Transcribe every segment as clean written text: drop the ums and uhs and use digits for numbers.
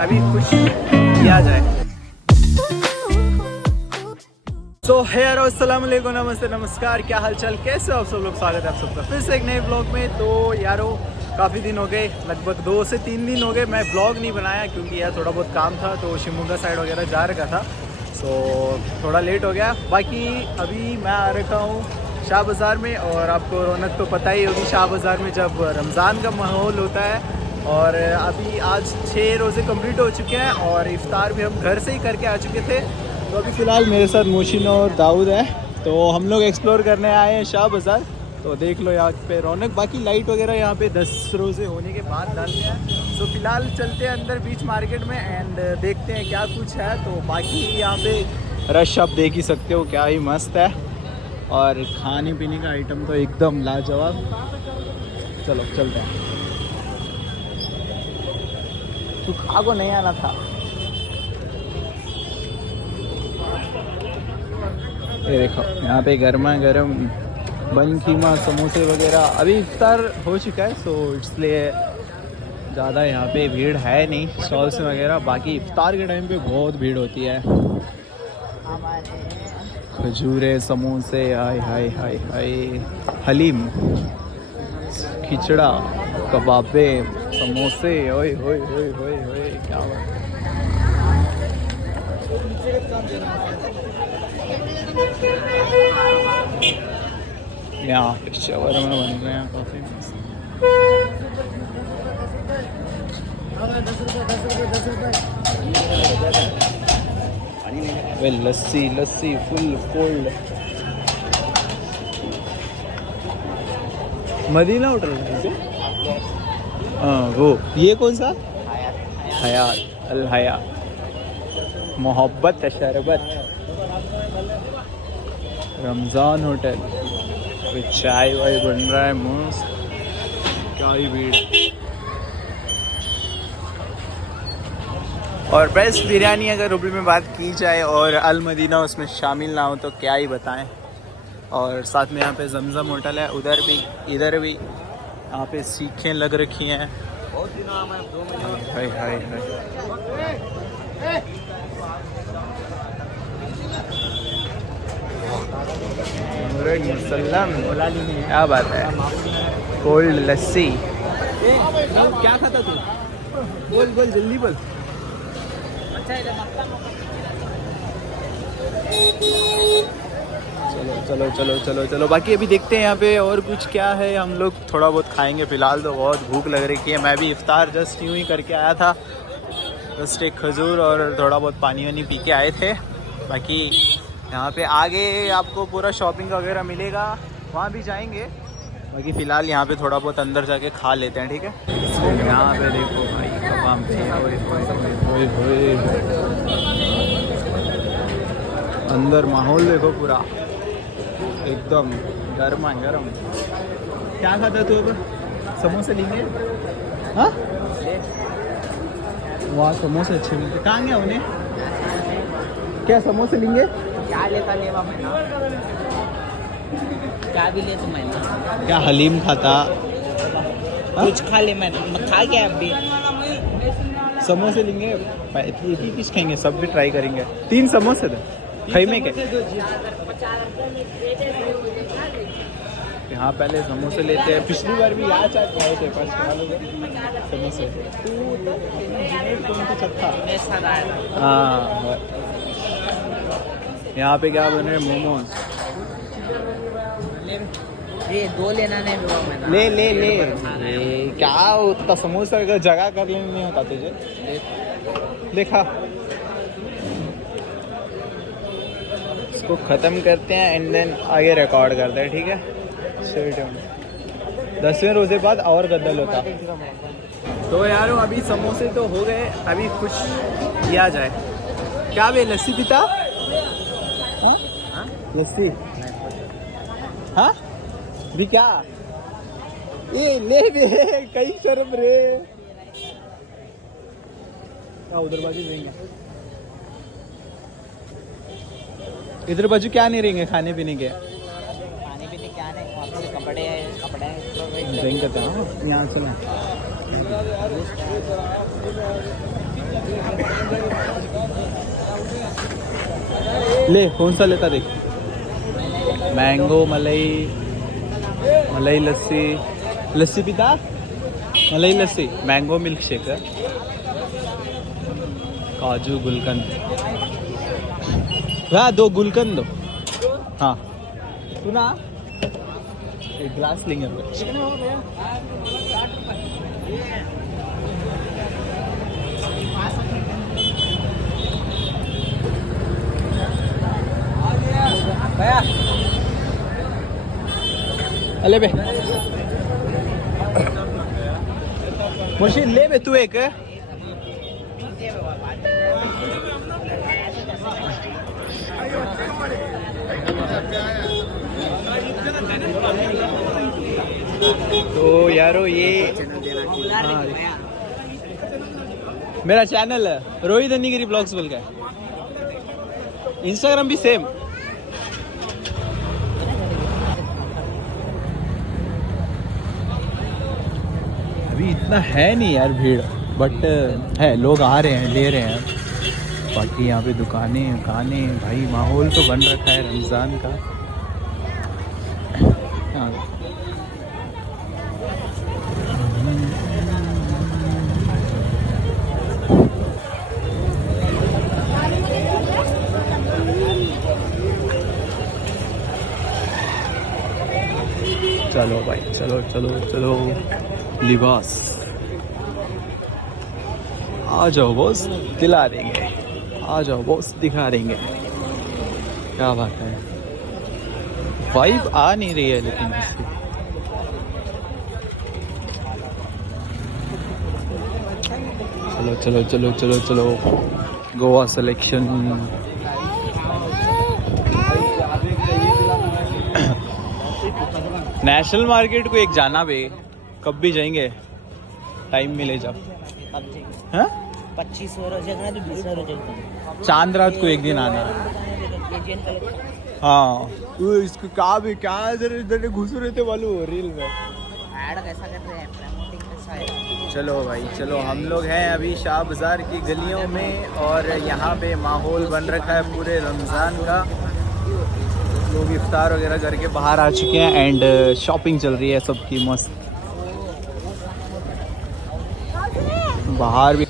अभी कुछ किया जाए। तो है यारो, अस्सलाम वालेकुम, नमस्ते, नमस्कार, क्या हाल चाल, कैसे हो आप सब लोग। स्वागत है आप सबका फिर से एक नए ब्लॉग में। तो यारो काफ़ी दिन हो गए, लगभग 2 से 3 दिन हो गए मैं ब्लॉग नहीं बनाया, क्योंकि यार थोड़ा बहुत काम था, तो शिमोगा साइड वगैरह जा रखा था, तो थोड़ा लेट हो गया। बाकी अभी मैं आ रखा हूँ शाह बाज़ार में, और आपको रौनक तो पता ही होगी शाह बाज़ार में जब रमज़ान का माहौल होता है। और अभी आज 6 रोज़े कंप्लीट हो चुके हैं, और इफ्तार भी हम घर से ही करके आ चुके थे। तो अभी फ़िलहाल मेरे साथ मोशिन और दाऊद है, तो हम लोग एक्सप्लोर करने आए हैं शाह बाज़ार। तो देख लो यहाँ पे रौनक, बाकी लाइट वगैरह यहाँ पे 10 रोज़े होने के बाद डालते हैं। तो फ़िलहाल चलते हैं अंदर बीच मार्केट में एंड देखते हैं क्या कुछ है। तो बाकी यहाँ पे रश आप देख ही सकते हो, क्या ही मस्त है, और खाने पीने का आइटम तो एकदम लाजवाब। चलो चलते हैं। तू खा को नहीं आना था। ये देखो यहाँ पे गर्मा गर्म बन कीमा समोसे वगैरह। अभी इफ्तार हो चुका है, सो इसलिए ज़्यादा यहाँ पे भीड़ है नहीं स्टॉल्स वगैरह। बाकी इफ्तार के टाइम पे बहुत भीड़ होती है। खजूरे, समोसे, हाय हाय हाय हाय, हलीम, खिचड़ा, कबाबे, समोसे, ओए होए होए होए होए, क्या बात है। यहाँ पे शवरमा बन रहे हैं काफ़ी मस्त। वे lassi lassi full cold. Medina hotel है। हाँ वो, ये कौन सा? हयात, अल हयात, मोहब्बत शरबत, रमज़ान होटल। चाय वाय बन रहा है मस्त, क्या ही भीड़। और बेस्ट बिरयानी अगर रुपये में बात की जाए और अल मदीना उसमें शामिल ना हो तो क्या ही बताएं। और साथ में यहाँ पे जमजम होटल है, उधर भी इधर भी यहाँ पे सीखें लग रखी हैं। हाय हाय हाय, मुसल्लम, क्या बात है। कोल्ड लस्सी। क्या खाता तू? बोल बोल जल्दी बोल। चलो चलो चलो चलो चलो, बाकी अभी देखते हैं यहाँ पे और कुछ क्या है। हम लोग थोड़ा बहुत खाएंगे, फ़िलहाल तो बहुत भूख लग रही है। मैं भी इफ्तार जस्ट यूँ ही करके आया था, जस्ट एक खजूर और थोड़ा बहुत पानी वानी पी के आए थे। बाकी यहाँ पे आगे आपको पूरा शॉपिंग वगैरह मिलेगा, वहाँ भी जाएंगे। बाकी फ़िलहाल यहाँ पे थोड़ा बहुत अंदर जाके खा लेते हैं, ठीक है। यहाँ पे देखो भाई कबाब पे, अंदर माहौल देखो पूरा एकदम गर्मा गर्म। क्या खाता तू अब? समोसे लेंगे? हाँ, वहाँ समोसे अच्छे मिलते। कहाँ गया उन्हें? क्या समोसे लेंगे? क्या लेता लेवा मैंने, क्या भी ले तो मैंने। क्या हलीम खाता? कुछ खा ले, मैं खा गया अभी। समोसे लेंगे, एक ही पीस खाएंगे, सब भी ट्राई करेंगे। 3 समोसे थे खैमे के। यहाँ पहले समोसे लेते हैं, पिछली बार भी यहाँ चाट खाए थे समोसे। हाँ, यहाँ पे क्या बन रहे? मोमोज। ये 2 लेना नहीं हुआ मैंने। ले ले ले, ले क्या उतना समोसा का जगह कर लेने नहीं होता तुझे। देखा, इसको ख़त्म करते हैं एंड देन आगे रिकॉर्ड करते हैं, ठीक है। 10वें रोज़े बाद और गद्दल होता। तो यारो अभी समोसे तो हो गए, अभी कुछ किया जाए। क्या बे, लस्सी पीता? हाँ लस्सी, हाँ भी क्या? ये ले बे, कई शर्म रे। उधर बाजू रहेंगे, इधर बाजू क्या नहीं रहेंगे खाने पीने के? खाने पीने क्या नहीं, वहाँ पे कपड़े ड्रिंक करते हैं यहाँ चला। ले कौन सा लेता देख। मैंगो मलाई, मलाई लस्सी, लस्सी पीता, मलाई लस्सी, मैंगो मिल्क शेक है, काजू गुलकंद। हाँ 2 गुलकंद दो। हाँ सुना, एक ग्लास लेंगे। अले बे मुर्शिद ले बे तू एक। तो यारो ये हाँ, मेरा चैनल है रोहित अनिगिरी ब्लॉग्स बोल का, इंस्टाग्राम भी सेम। अभी इतना है नहीं यार भीड़, बट है, लोग आ रहे हैं, ले रहे हैं। बाकी यहाँ पे दुकानें खाने, भाई माहौल तो बन रखा है रमज़ान का। चलो भाई चलो चलो चलो, लिबास आ जाओ बॉस, दिला देंगे, आ जाओ बॉस दिखा देंगे। क्या बात है, वाइब आ नहीं रही है लेकिन इसकी। चलो चलो चलो चलो चलो, गोवा सिलेक्शन। नेशनल मार्केट को एक जाना बे, कब भी जाएंगे, टाइम मिले जब। 25 जगह तो 20 जगह चांद रात को एक दिन आना। हाँ इसको क्या भी क्या इधर घुस रहे थे वालू रील में। ऐड कैसा कर रहे हैं, प्रमोटिंग कैसा है। चलो भाई चलो, हम लोग हैं अभी शाह बाज़ार की गलियों में, और यहाँ पे माहौल बन रखा है पूरे रमज़ान का। लोग इफ्तार वगैरह करके बाहर आ चुके हैं, एंड शॉपिंग चल रही है सबकी मस्त। बाहर भी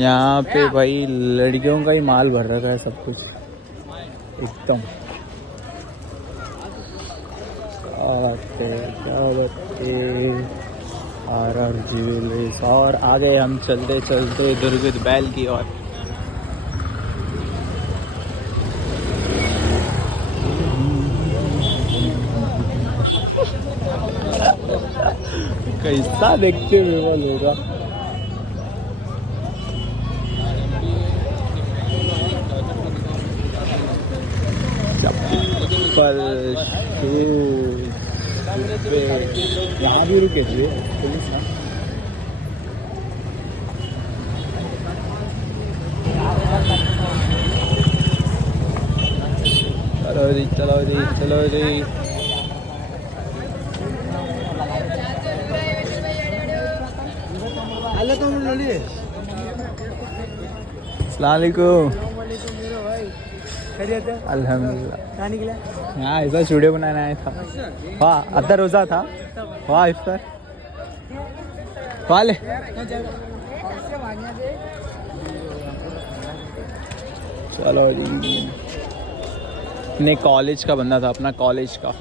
यहाँ पे भाई लड़कियों का ही माल भर रखा है सब कुछ एकदम। क्या बात RR ज्वेलर्स। और आगे हम चलते चलते दुर्गित बैल की ओर। कैसा देखते हुए वो लोग, चप्पल शूज, यहाँ भी रुके थे पुलिस ना। चलो जी चलो जी चलो जी। अस्सलामुअलैकुम। अल्हम्दुलिल्लाह। हाँ ऐसा वीडियो बनाने आया था। वाह अद्धा रोज़ा था, वाह इफ्तार वाले। चलो जी, अपने कॉलेज का बंदा था, अपना कॉलेज का।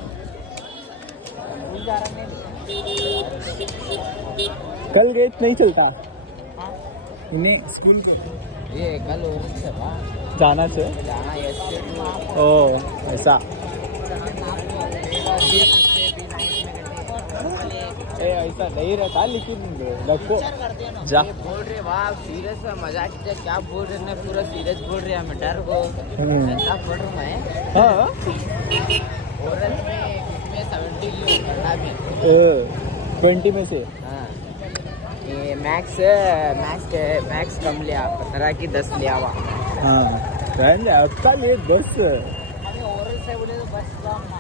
कल गेट नहीं चलता इन्हें स्कूल ये कल जाना चाहिए। ओ ऐसा ऐसा नहीं रहता, लेकिन रखो जा। बोल रहे वाह सीरियस मजाक क्या बोल रहे हैं, पूरा सीरियस बोल रहे हैं। मैं डर को ऐसा बोल रहा हूँ मैं। हाँ ओरल में 70 लिया भी 20 में से। हाँ ये मैक्स कम लिया, 15 की 10 लिया हुआ। हाँ आपका ये बस ओरल से बोले तो बस कम ना,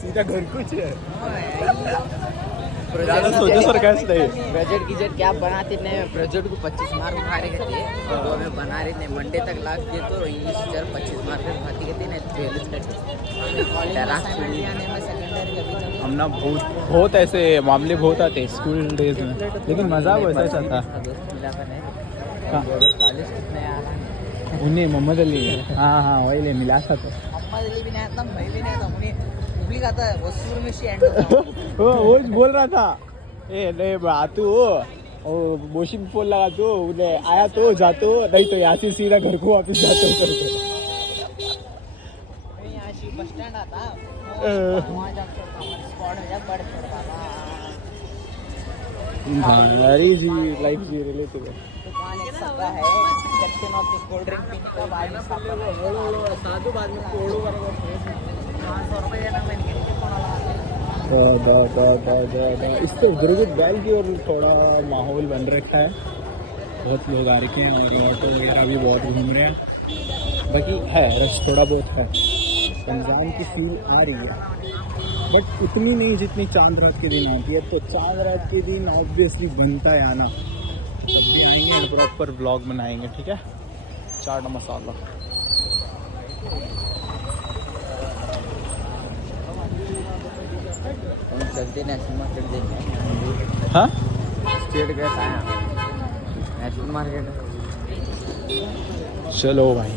सीधा घर कुछ है। ज़्यादा सोचो सरकास्ट नहीं. प्रोजेक्ट की जेट क्या बनाते ने प्रोजेक्ट को 25 मार्क उठा रहे थे तो हमें बना रहे थे मंडे तक लास्ट दिए तो इंग्लिश टीचर 25 मार्क पे भाती कहते ने ट्वेल्थ का हम ना बहुत ऐसे मामले बहुत आते स्कूल डेज में, लेकिन मज़ा वैसा सा था. कॉलेज कितने यार उन्हें मोहम्मद अली, हाँ वही ले मिला था. तो मोहम्मद अली भी नहीं आता, मैं भी नहीं आता, उन्हें पब्लिक आता है वो शुरू में से एंड वो बोल रहा था ए नहीं आतू ओ मोशिन फोन लगा तो उन्हें आया तो जातो नहीं तो यहाँ से सीधा घर को वापस जातो करके. यहाँ से बस स्टैंड आता वहाँ जा स्पॉट में जा बड़ छोड़ता था. हमारी जी लाइफ जी रिलेटिव है. दुकान एक सबका है सेक्शन ऑफ कोल्ड ड्रिंक पीने का बाद में साधु बाद में कोल्ड करेगा 500 रुपए देना मैंने कितने कोना इस तो गुरुगुट बैल की और थोड़ा माहौल बन रखा है. बहुत लोग आ रखे हैं और ऑटो वगैरह भी बहुत घूम रहे हैं. बाकी है रश थोड़ा बहुत है. रमज़ान की फील आ रही है बट उतनी नहीं जितनी चांद रात के दिन आती है. तो चांद रात के दिन ऑब्वियसली बनता है आना. जब भी आएंगे और प्रॉपर ब्लॉग बनाएंगे. ठीक है. चाट मसाला हम चलते नेशनल मार्केट देखने. हाँ स्टेट गए था नेशनल मार्केट. चलो भाई.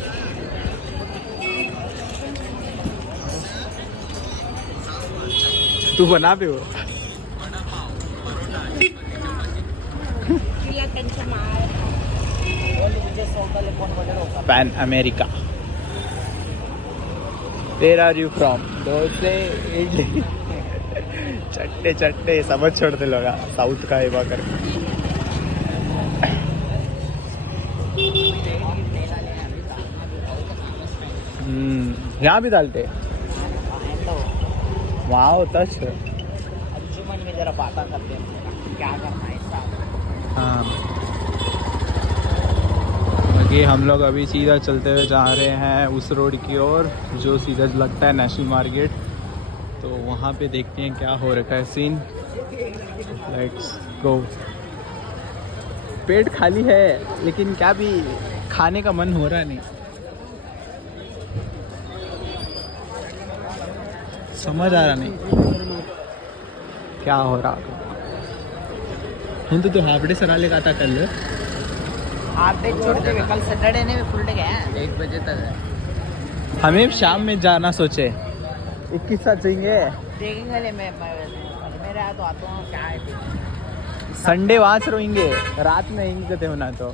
तू बना भी हो pan America. Where are you from? डोसे इडली चट्टे चट्टे समझ छोड़ते लोग साउथ का एवा करके. यहाँ भी डालते वहाँ होता है. अंजुमन में जरा बातें करते हैं क्या करना है साहब. हाँ बाकी हम लोग अभी सीधा चलते हुए जा रहे हैं उस रोड की ओर जो सीधा लगता है नेशनल मार्केट. तो वहाँ पे देखते हैं क्या हो रखा है सीन. Let's go. पेट खाली है लेकिन क्या भी खाने का मन हो रहा नहीं. समझ आ रहा नहीं क्या हो रहा. हम तो हाफ डे सरा लेगा था कल. आप देख छोड़ते हुए कल सैटरडे ने भी फुल डे गए 1 बजे तक. हमें शाम में जाना सोचे 21 साथ जाएंगे. देखेंगे ले मैं मेरे यहाँ तो आता हूँ क्या है संडे वहाँ से रोएंगे रात में यहीं करते होना. तो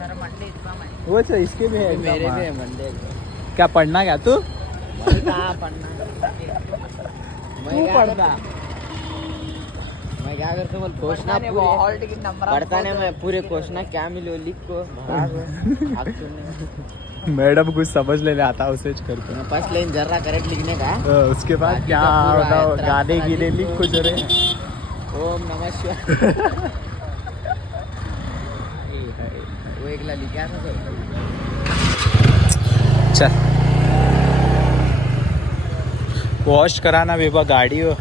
मेरा मंडे एग्जाम है. वो अच्छा इसके भी है exam. मेरे भी है मंडे. क्या पढ़ना क्या तू? कहाँ पढ़ना तू पढ़ता. मैं क्या करता हूँ घोषणा हॉल टिकट नंबर पढ़ता नहीं मैं पूरे घोषणा क्या मिलो लिख को मैडम कुछ समझ लेने आता उसे करके. फर्स्ट लाइन जरा करेक्ट लिखने का. उसके बाद क्या बताओ गाने गिने लिख कुछ रे. ओम नमः शिवाय वो एक लिखा था तो चल वॉश कराना बेबा गाड़ी हो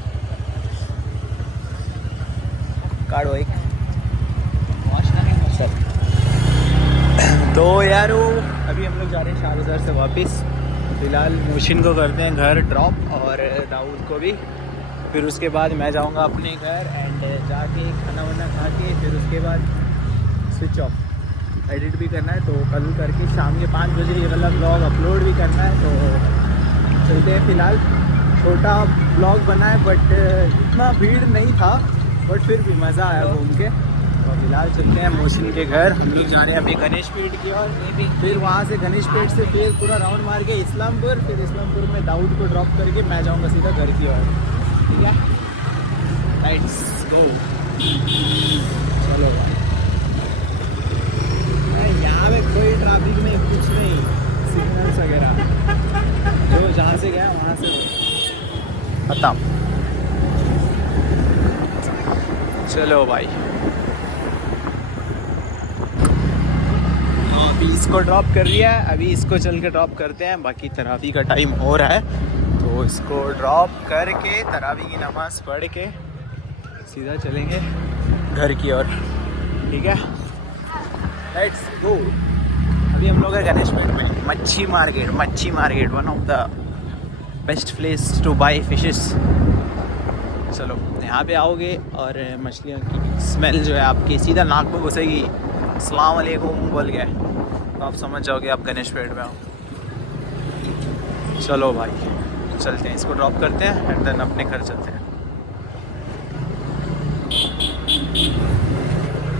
काढ़ो एक वॉश करेंगे सब. तो यार वो अभी हम लोग जा रहे हैं शाहबाजार से वापस. फिलहाल मोशिन को करते हैं घर ड्रॉप और दाऊद को भी. फिर उसके बाद मैं जाऊंगा अपने घर एंड जाके खाना वाना खा के फिर उसके बाद स्विच ऑफ एडिट भी करना है. तो कल करके शाम के 5 बजे ये वाला ब्लॉग अपलोड भी करना है. तो चलते हैं. फिलहाल छोटा ब्लॉग बना है बट इतना भीड़ नहीं था बट फिर भी मज़ा आया घूम के. तो फिलहाल चलते हैं मोशिन के घर. हम लोग जा रहे हैं अभी गणेश पेट की ओर. फिर वहाँ से गणेश पेट से फिर पूरा राउंड मार के इस्लामपुर. फिर इस्लामपुर में दाऊद को ड्रॉप करके मैं जाऊँगा सीधा घर की ओर. ठीक है. Let's go. चलो भाई. यहाँ पे कोई ट्रैफिक नहीं कुछ नहीं सिग्नल्स वगैरह जो जहाँ से गया वहाँ से खत्म. चलो भाई. तो अभी इसको ड्रॉप कर दिया है. अभी इसको चल के ड्रॉप करते हैं. बाकी तरावी का टाइम हो रहा है तो इसको ड्रॉप करके तरावी की नमाज़ पढ़ के सीधा चलेंगे घर की ओर, ठीक है। Let's go. अभी हम लोग हैं गणेशपेट में, मच्छी market one of the best place two by fishes. चलो यहाँ पे आओगे और मछलियों की स्मेल जो है आपकी सीधा नाक में घुसेगी, अस्सलाम वालेकुम बोल के, तो आप समझ जाओगे आप गणेशपेट में हो। चलो भाई चलते हैं, इसको ड्रॉप करते हैं एंड देन अपने घर चलते हैं।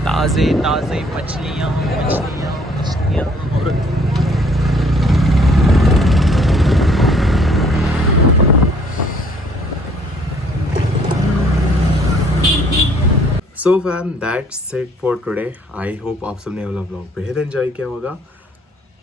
ताज़े ताज़े मछलियाँ और so fam that's it for today. I hope आप सबने वाला ब्लॉग बेहद एंजॉय किया होगा।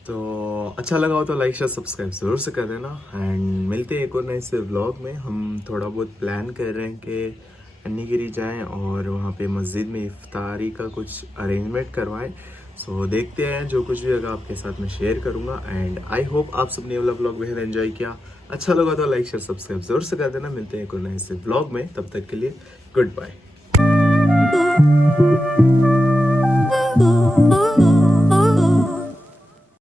तो अच्छा लगा हो तो लाइक शेयर सब्सक्राइब ज़रूर से कर देना एंड मिलते हैं एक और नए से व्लॉग में। हम थोड़ा बहुत प्लान कर रहे हैं कि अन्नीगिरी जाएं और वहाँ पे मस्जिद में इफ्तारी का कुछ अरेंजमेंट करवाएं। सो देखते हैं, जो कुछ भी होगा आपके साथ में शेयर करूँगा एंड आई होप आप सबने वाला व्लॉग बेहद एंजॉय किया। अच्छा लगा तो लाइक शेयर सब्सक्राइब ज़रूर से कर देना। मिलते हैं एक और नए से व्लॉग में, तब तक के लिए गुड बाय।